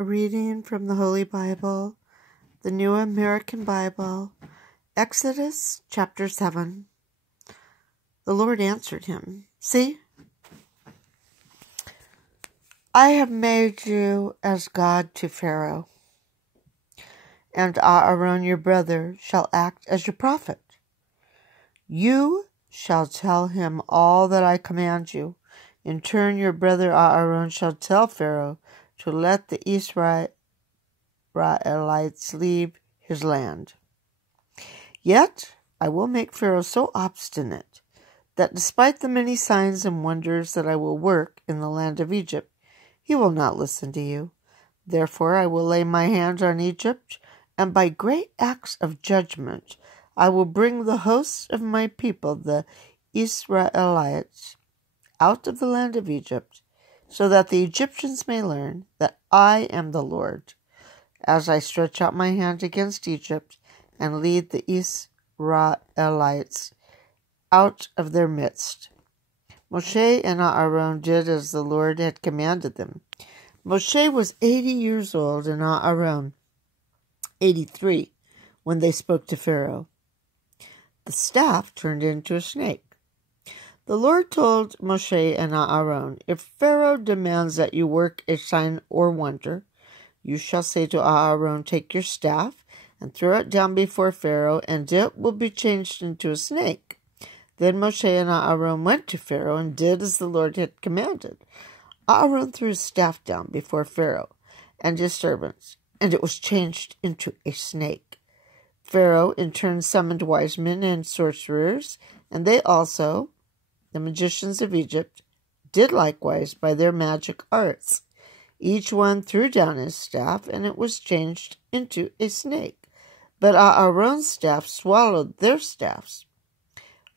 A reading from the Holy Bible, the New American Bible, Exodus chapter 7. The Lord answered him, "See, I have made you as God to Pharaoh, and Aaron your brother shall act as your prophet. You shall tell him all that I command you. In turn, your brother Aaron shall tell Pharaoh to let the Israelites leave his land. Yet I will make Pharaoh so obstinate that despite the many signs and wonders that I will work in the land of Egypt, he will not listen to you. Therefore I will lay my hand on Egypt, and by great acts of judgment I will bring the hosts of my people, the Israelites, out of the land of Egypt, so that the Egyptians may learn that I am the Lord, as I stretch out my hand against Egypt and lead the Israelites out of their midst." Moshe and Aaron did as the Lord had commanded them. Moshe was 80 years old and Aaron 83 when they spoke to Pharaoh. The staff turned into a snake. The Lord told Moshe and Aaron, "If Pharaoh demands that you work a sign or wonder, you shall say to Aaron, 'Take your staff and throw it down before Pharaoh, and it will be changed into a snake.'" Then Moshe and Aaron went to Pharaoh and did as the Lord had commanded. Aaron threw his staff down before Pharaoh and his servants, and it was changed into a snake. Pharaoh in turn summoned wise men and sorcerers, and they also, the magicians of Egypt, did likewise by their magic arts. Each one threw down his staff, and it was changed into a snake. But Aaron's staff swallowed their staffs.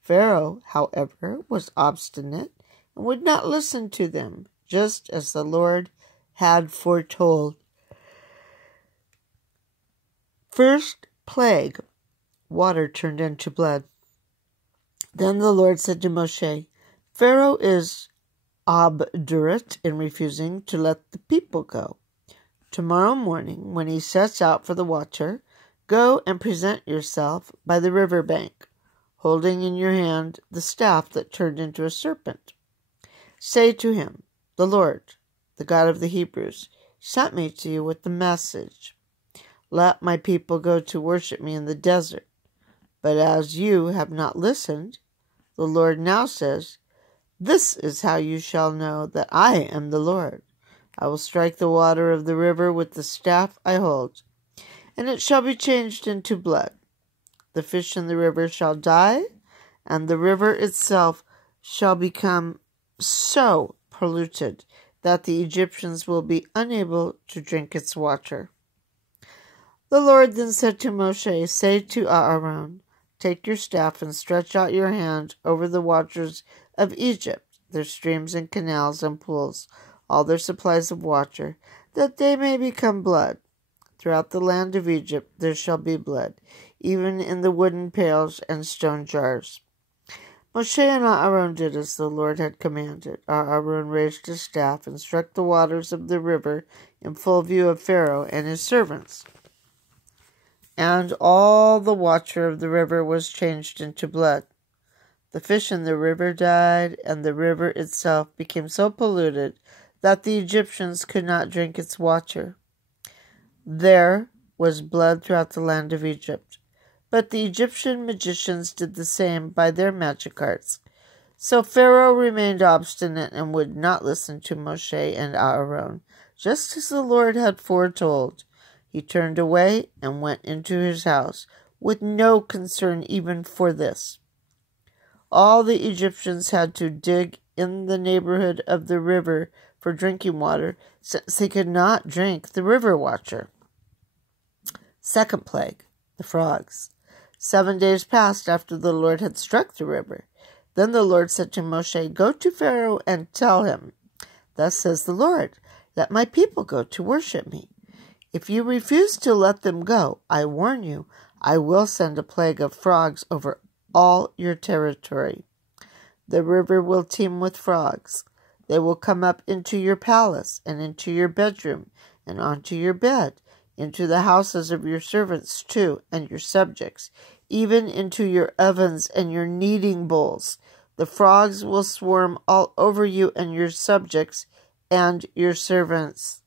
Pharaoh, however, was obstinate and would not listen to them, just as the Lord had foretold. First plague, water turned into blood. Then the Lord said to Moshe, "Pharaoh is obdurate in refusing to let the people go. Tomorrow morning, when he sets out for the water, go and present yourself by the river bank, holding in your hand the staff that turned into a serpent. Say to him, 'The Lord, the God of the Hebrews, sent me to you with the message. Let my people go to worship me in the desert. But as you have not listened, the Lord now says, this is how you shall know that I am the Lord. I will strike the water of the river with the staff I hold, and it shall be changed into blood. The fish in the river shall die, and the river itself shall become so polluted that the Egyptians will be unable to drink its water." The Lord then said to Moshe, "Say to Aaron, 'Take your staff and stretch out your hand over the waters of Egypt, their streams and canals and pools, all their supplies of water, that they may become blood. Throughout the land of Egypt there shall be blood, even in the wooden pails and stone jars.'" Moshe and Aaron did as the Lord had commanded. Aaron raised his staff and struck the waters of the river in full view of Pharaoh and his servants. And all the water of the river was changed into blood. The fish in the river died, and the river itself became so polluted that the Egyptians could not drink its water. There was blood throughout the land of Egypt. But the Egyptian magicians did the same by their magic arts. So Pharaoh remained obstinate and would not listen to Moshe and Aaron, just as the Lord had foretold. He turned away and went into his house, with no concern even for this. All the Egyptians had to dig in the neighborhood of the river for drinking water, since they could not drink the river water. Second plague, the frogs. 7 days passed after the Lord had struck the river. Then the Lord said to Moshe, "Go to Pharaoh and tell him, 'Thus says the Lord, let my people go to worship me. If you refuse to let them go, I warn you, I will send a plague of frogs over all your territory. The river will teem with frogs. They will come up into your palace and into your bedroom and onto your bed, into the houses of your servants too, and your subjects, even into your ovens and your kneading bowls. The frogs will swarm all over you and your subjects and your servants.